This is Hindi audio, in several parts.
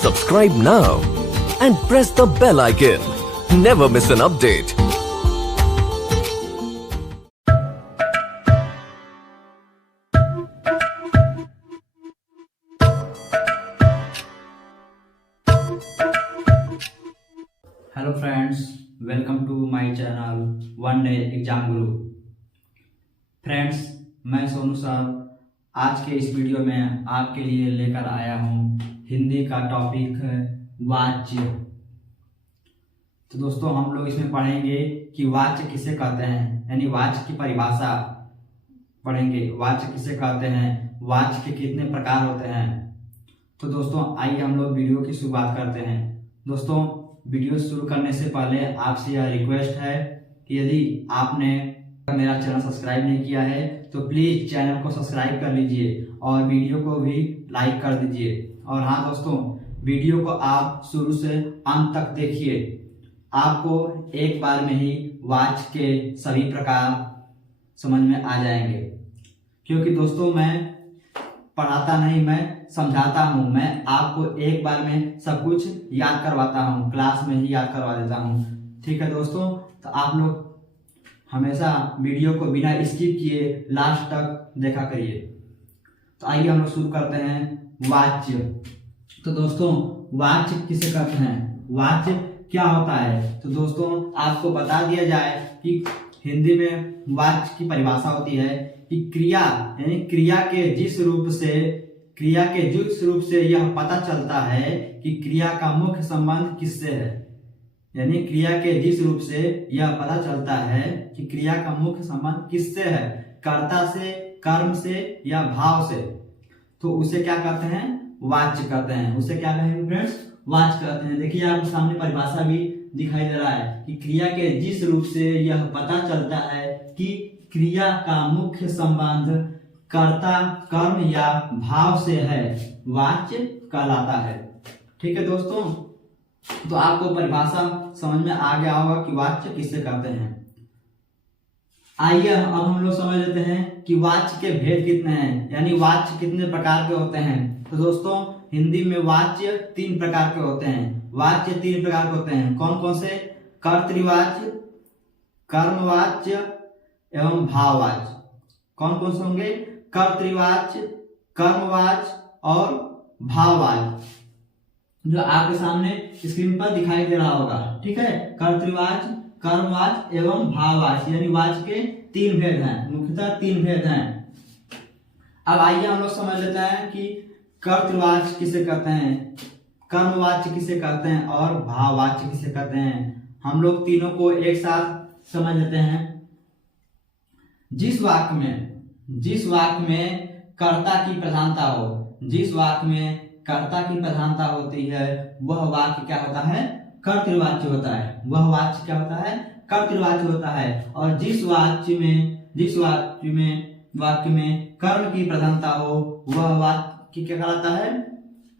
Subscribe now and press the bell icon. Never miss an update. Hello friends, welcome to my channel one day exam guru. Friends, मैं सोनू सर आज के इस वीडियो में आपके लिए लेकर आया हूँ हिंदी का टॉपिक वाच्य। तो दोस्तों, हम लोग इसमें पढ़ेंगे कि वाच्य किसे कहते हैं, यानी वाच्य की परिभाषा पढ़ेंगे। वाच्य किसे कहते हैं, वाच्य के कितने प्रकार होते हैं। तो दोस्तों, आइए हम लोग वीडियो की शुरुआत करते हैं। दोस्तों, वीडियो शुरू करने से पहले आपसे यह रिक्वेस्ट है कि यदि आपने मेरा चैनल सब्सक्राइब नहीं किया है तो प्लीज चैनल को सब्सक्राइब कर लीजिए और वीडियो को भी लाइक कर दीजिए। और हाँ दोस्तों, वीडियो को आप शुरू से अंत तक देखिए, आपको एक बार में ही वाच्य के सभी प्रकार समझ में आ जाएंगे। क्योंकि दोस्तों, मैं पढ़ाता नहीं, मैं समझाता हूँ। मैं आपको एक बार में सब कुछ याद करवाता हूँ, क्लास में ही याद करवा देता हूँ। ठीक है दोस्तों, तो आप लोग हमेशा वीडियो को बिना स्किप किए लास्ट तक देखा करिए। तो आइए हम लोग शुरू करते हैं वाच्य। तो दोस्तों, वाच्य किसे कहते हैं, वाच्य क्या होता है। तो दोस्तों, आपको बता दिया जाए कि हिंदी में वाच्य की परिभाषा होती है कि क्रिया, यानी क्रिया के जिस रूप से यह पता चलता है कि क्रिया का मुख्य संबंध किससे है। यानी क्रिया के जिस रूप से यह पता चलता है कि क्रिया का मुख्य संबंध किससे है, कर्ता से, कर्म से या भाव से, तो उसे क्या कहते हैं, वाच्य कहते हैं। उसे क्या कहेंगे फ्रेंड्स, वाच्य कहते हैं। देखिए, आपको सामने परिभाषा भी दिखाई दे रहा है कि क्रिया के जिस रूप से यह पता चलता है कि क्रिया का मुख्य संबंध कर्ता, कर्म या भाव से है, वाच्य कहलाता है। ठीक है दोस्तों, तो आपको परिभाषा समझ में आ गया होगा कि वाच्य किससे कहते हैं। आइए अब हम लोग समझ लेते हैं कि वाच्य के भेद कितने हैं, यानी वाच्य कितने प्रकार के होते हैं। तो दोस्तों, हिंदी में वाच्य 3 प्रकार के होते हैं। वाच्य 3 प्रकार के होते हैं। कौन कौन से, कर्तृवाच्य, कर्मवाच्य एवं भाववाच्य। कौन कौन से होंगे, कर्तृवाच्य, कर्मवाच्य और भाववाच्य, जो आपके सामने स्क्रीन पर दिखाई दे रहा होगा। ठीक है, कर्तृवाच्य, कर्मवाच्य एवं भाववाच्य, यानी वाच्य के 3 भेद हैं, मुख्यतः 3 भेद हैं। अब आइए हम लोग समझ लेते हैं कि कर्तृवाच्य किसे कहते हैं, कर्मवाच्य किसे कहते हैं और भाववाच्य किसे कहते हैं। हम लोग तीनों को एक साथ समझ लेते हैं। जिस वाक्य में कर्ता की प्रधानता हो, जिस वाक्य में कर्ता की प्रधानता होती है, वह वाक्य क्या होता है, कर्तृवाच्य होता है। वह वाक्य क्या होता है, कर्तृवाच्य होता है। और जिस वाक्य में कर्म की प्रधानता हो, वह वाक्य क्या कहलाता है,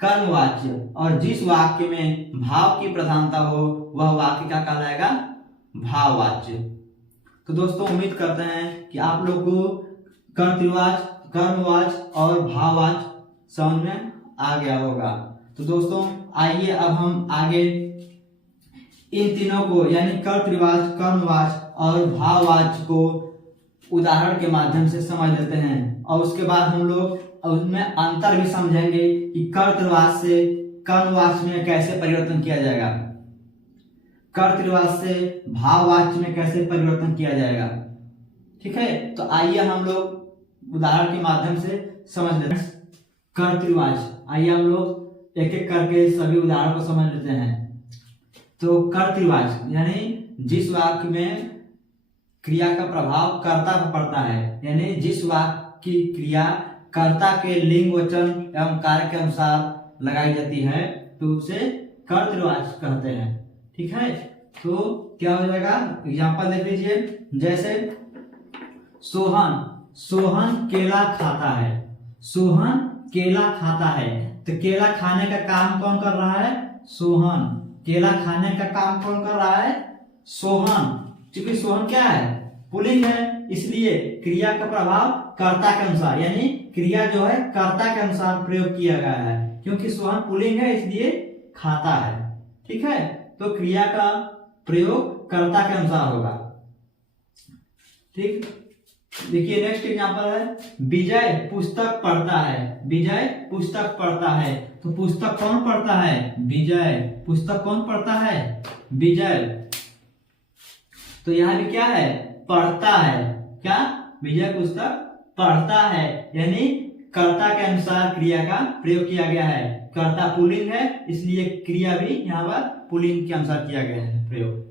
कर्मवाच्य। और जिस वाक्य में भाव की प्रधानता हो, वह वाक्य क्या कहलाएगा, भाववाच्य। तो दोस्तों, उम्मीद करते हैं कि आप लोग को कर्तृवाच्य, कर्मवाच्य और भाववाच्य समझ में आ गया होगा। तो दोस्तों, आइए अब हम आगे इन तीनों को, यानी कर्तृवाच्य, कर्मवाच्य और भाववाच्य को उदाहरण के माध्यम से समझ लेते हैं। और उसके बाद हम लोग उसमें अंतर भी समझेंगे कि कर्तृवाच्य से कर्मवाच्य में कैसे परिवर्तन किया जाएगा, कर्तृवाच्य से भाववाच्य में कैसे परिवर्तन किया जाएगा। ठीक है, तो आइए हम लोग उदाहरण के माध्यम से समझ लेते हैं। कर्तृवाच्य, आइए हम लोग एक एक करके सभी उदाहरण को समझ लेते हैं। तो कर्तृवाच्य यानी जिस वाक्य में क्रिया का प्रभाव कर्ता पर पड़ता है, यानी जिस वाक्य की क्रिया कर्ता के लिंग, वचन एवं कार्य के अनुसार लगाई जाती है, तो उसे कर्तृवाच्य कहते हैं। ठीक है, तो क्या हो जाएगा, एग्जाम्पल देख लीजिए। जैसे सोहन केला खाता है, सोहन केला खाता है। तो केला खाने का काम कौन कर रहा है, सोहन। केला खाने का काम कौन कर रहा है, सोहन। क्योंकि सोहन क्या है, पुल्लिंग है, इसलिए क्रिया का प्रभाव कर्ता के अनुसार, यानी क्रिया जो है कर्ता के अनुसार प्रयोग किया गया है। क्योंकि सोहन पुल्लिंग है, इसलिए खाता है। ठीक है, तो क्रिया का प्रयोग कर्ता के अनुसार होगा। ठीक, देखिए नेक्स्ट एग्जांपल है, विजय पुस्तक पढ़ता है। विजय पुस्तक पढ़ता है, तो पुस्तक कौन पढ़ता है? विजय। पुस्तक कौन पढ़ता है? विजय। तो यहाँ भी क्या है? पढ़ता है। क्या? विजय पुस्तक पढ़ता है, यानी कर्ता के अनुसार क्रिया का प्रयोग किया गया है। कर्ता पुल्लिंग है, इसलिए क्रिया भी यहाँ पर पुल्लिंग के अनुसार किया गया है प्रयोग।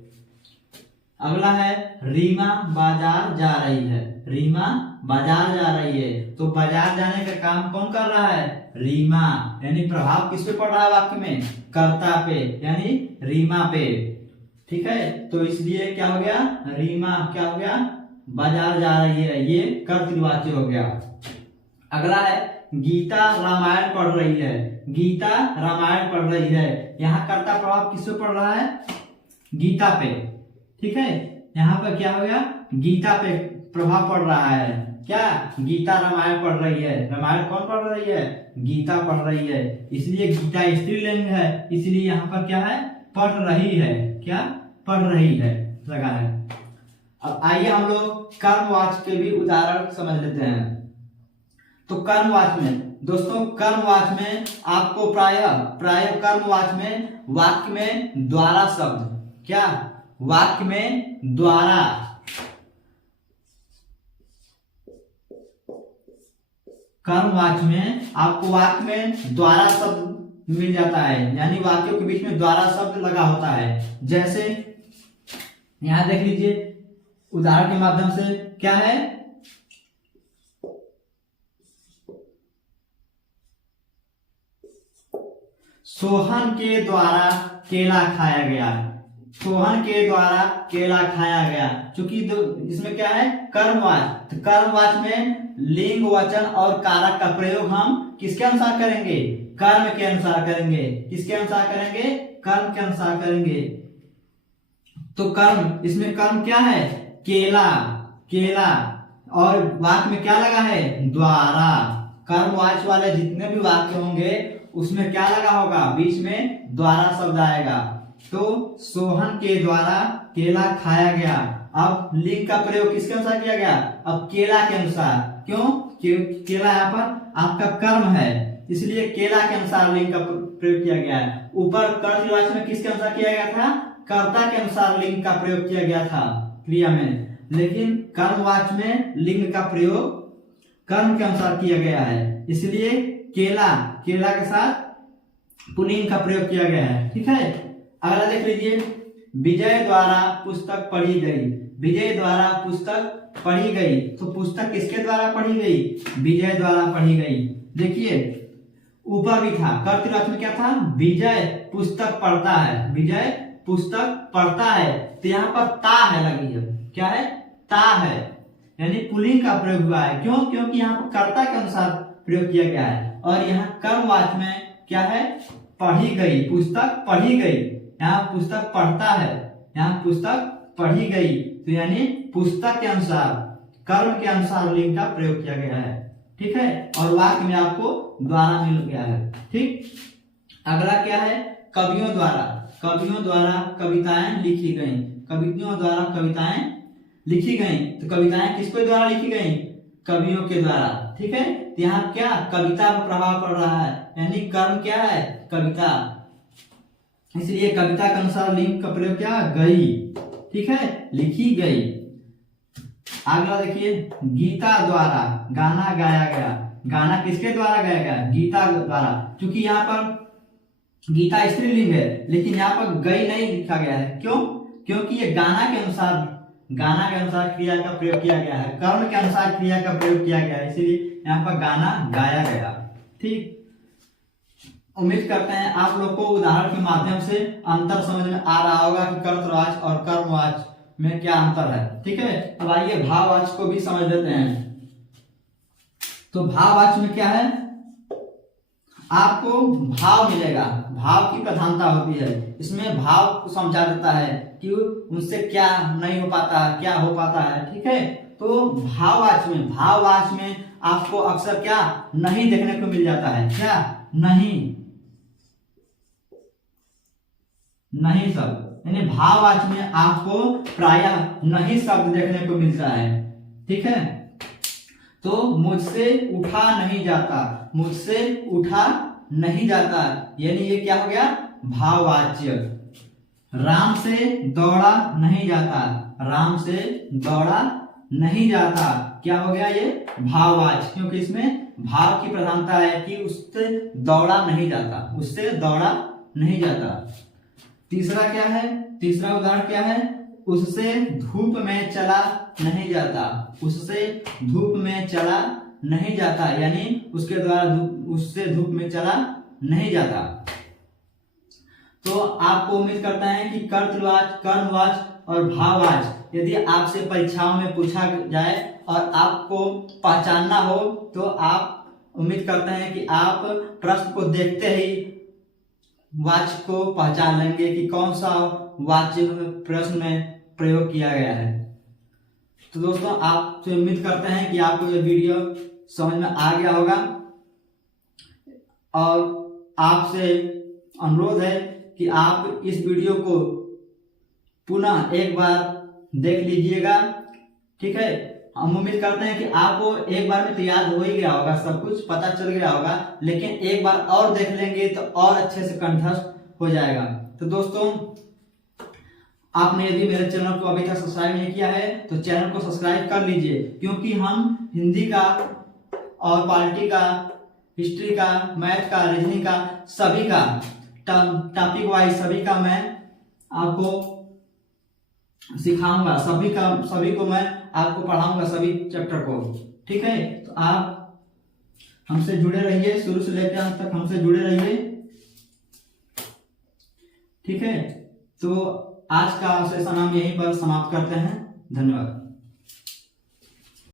अगला है, रीमा बाजार जा रही है। रीमा बाजार जा रही है, तो बाजार जाने का काम कौन कर रहा है? रीमा, यानी प्रभाव किस पे पड़ रहा है वाक्य में? कर्ता पे, यानी रीमा पे। ठीक है, तो इसलिए क्या हो गया? रीमा क्या हो गया? बाजार जा रही है, ये कर्तृवाच्य हो गया। अगला है, गीता रामायण पढ़ रही है। गीता रामायण पढ़ रही है, यहाँ कर्ता प्रभाव किस पे पड़ रहा है? गीता पे। ठीक है, यहाँ पर क्या हो गया? गीता पे प्रभाव पड़ रहा है। क्या? गीता रामायण पढ़ रही है। रामायण कौन पढ़ रही है? गीता पढ़ रही है, इसलिए गीता स्त्रीलिंग है, इसलिए यहाँ पर क्या है? पढ़ रही है। क्या? पढ़ रही है लगा है। अब आइए हम लोग कर्मवाच्य के भी उदाहरण समझ लेते हैं। तो कर्मवाच्य में दोस्तों, कर्मवाच्य में आपको प्राय कर्मवाच्य में वाक्य में द्वारा शब्द, क्या? वाक्य में द्वारा, कर्मवाच्य में आपको वाक्य में द्वारा शब्द मिल जाता है, यानी वाक्यों के बीच में द्वारा शब्द लगा होता है। जैसे यहां देख लीजिए उदाहरण के माध्यम से, क्या है? सोहन के द्वारा केला खाया गया। सोहन के द्वारा केला खाया गया, क्योंकि इसमें क्या है? कर्मवाच्य। तो कर्मवाच्य में लिंग, वचन और कारक का प्रयोग हम किसके अनुसार करेंगे? कर्म के अनुसार करेंगे। किसके अनुसार करेंगे? कर्म के अनुसार करेंगे। तो कर्म, इसमें कर्म क्या है? केला, केला, और वाक्य में क्या लगा है? द्वारा। कर्मवाच्य वाले जितने भी वाक्य होंगे उसमें क्या लगा होगा? बीच में द्वारा शब्द आएगा। तो सोहन के द्वारा केला खाया गया। अब लिंग का प्रयोग किसके अनुसार किया गया? अब केला के अनुसार। क्यों? केला यहाँ पर आपका कर्म है, इसलिए केला के अनुसार लिंग का प्रयोग किया गया है। ऊपर कर्तृवाच्य में किसके अनुसार किया गया था? कर्ता के अनुसार लिंग का प्रयोग किया गया था क्रिया में, लेकिन कर्मवाच्य में लिंग का प्रयोग कर्म के अनुसार किया गया है, इसलिए केला, केला के साथ पुल्लिंग का प्रयोग किया गया है। ठीक है, अगला देख लीजिए, विजय द्वारा पुस्तक पढ़ी गई। विजय द्वारा पुस्तक पढ़ी गई, तो पुस्तक किसके द्वारा पढ़ी गई? विजय द्वारा पढ़ी गई। देखिए ऊपर भी था, कर्तृवाच्य में क्या था? विजय पुस्तक पढ़ता है। विजय पुस्तक पढ़ता है, तो यहाँ पर ता है लगी है। क्या है? ता है, यानी पुल्लिंग का प्रयोग हुआ है। क्यों? क्योंकि यहाँ पर कर्ता के अनुसार प्रयोग किया गया है। और यहाँ कर्मवाच्य में क्या है? पढ़ी गई, पुस्तक पढ़ी गई। यहाँ पुस्तक पढ़ता है, यहाँ पुस्तक पढ़ी गई, तो यानी पुस्तक के अनुसार, कर्म के अनुसार लिंग का प्रयोग किया गया है। ठीक है, और वाक्य में आपको द्वारा मिल गया है। ठीक, अगला क्या है? कवियों द्वारा। कवियों द्वारा कविताएं लिखी गई। कवियों द्वारा कविताएं लिखी गई, तो कविताएं किसके द्वारा लिखी गई? कवियों के द्वारा। ठीक है, तो यहाँ क्या? कविता पर प्रभाव पड़ रहा है, यानी कर्म क्या है? कविता, इसलिए कविता के अनुसार लिंग का प्रयोग क्या? गई। ठीक है, लिखी गई। अगला देखिए, गीता द्वारा गाना गाया गया। गाना किसके द्वारा गाया गया? गीता द्वारा, क्योंकि यहाँ पर गीता स्त्रीलिंग है, लेकिन यहाँ पर गई नहीं लिखा गया है। क्यों? क्योंकि ये गाना के अनुसार क्रिया का प्रयोग किया गया है, कर्म के अनुसार क्रिया का प्रयोग किया गया है, इसलिए यहाँ पर गाना गाया गया। ठीक, उम्मीद करते हैं आप लोग को उदाहरण के माध्यम से अंतर समझ में आ रहा होगा कि कर्तृवाच्य और कर्मवाच्य में क्या अंतर है। ठीक है, अब आइए भाववाच्य को भी समझ लेते हैं। तो भाववाच्य में क्या है? आपको भाव मिलेगा, भाव की प्रधानता होती है। इसमें भाव को समझा देता है कि उनसे क्या नहीं हो पाता है, क्या हो पाता है। ठीक है, तो भाववाच्य में आपको अक्सर क्या नहीं देखने को मिल जाता है? क्या नहीं? नहीं शब्द, यानी भाववाचक में आपको प्रायः नहीं शब्द देखने को मिलता है। ठीक है, तो मुझसे उठा नहीं जाता, मुझसे उठा नहीं जाता, यानी ये क्या हो गया, भाववाच्य। राम से दौड़ा नहीं जाता, राम से दौड़ा नहीं जाता, क्या हो गया, ये भाववाच्य, क्योंकि इसमें भाव की प्रधानता है कि उससे दौड़ा नहीं जाता, उससे दौड़ा नहीं जाता। तीसरा क्या है, तीसरा उदाहरण क्या है, उससे धूप में चला नहीं जाता, उससे धूप में चला नहीं जाता, यानी उसके द्वारा उससे धूप में चला नहीं जाता। तो आपको उम्मीद करता है कि कर्तवाच, कर्मवाच और भाववाच यदि आपसे परीक्षाओं में पूछा जाए और आपको पहचानना हो तो आप उम्मीद करते हैं कि आप प्रश्न को देखते ही वाच्य को पहचान लेंगे कि कौन सा वाच्य प्रश्न में प्रयोग किया गया है। तो दोस्तों, आपसे उम्मीद करते हैं कि आपको ये वीडियो समझ में आ गया होगा और आपसे अनुरोध है कि आप इस वीडियो को पुनः एक बार देख लीजिएगा। ठीक है, हम उम्मीद करते हैं कि आपको एक बार में तो याद हो ही गया होगा, सब कुछ पता चल गया होगा, लेकिन एक बार और देख लेंगे तो और अच्छे से कंठस्थ हो जाएगा। तो दोस्तों, आपने यदि मेरे चैनल को अभी तक सब्सक्राइब नहीं किया है तो चैनल को सब्सक्राइब कर लीजिए, क्योंकि हम हिंदी का और पॉलिटी का, हिस्ट्री का, मैथ का, रीजनिंग का, सभी का टॉपिक वाइज सभी का मैं आपको सिखाऊंगा, सभी को मैं आपको पढ़ाऊंगा, सभी चैप्टर को। ठीक है, तो आप हमसे जुड़े रहिए, शुरू से लेकर अंत तक हमसे जुड़े रहिए। ठीक है, तो आज का सेशन हम यहीं पर समाप्त करते हैं। धन्यवाद।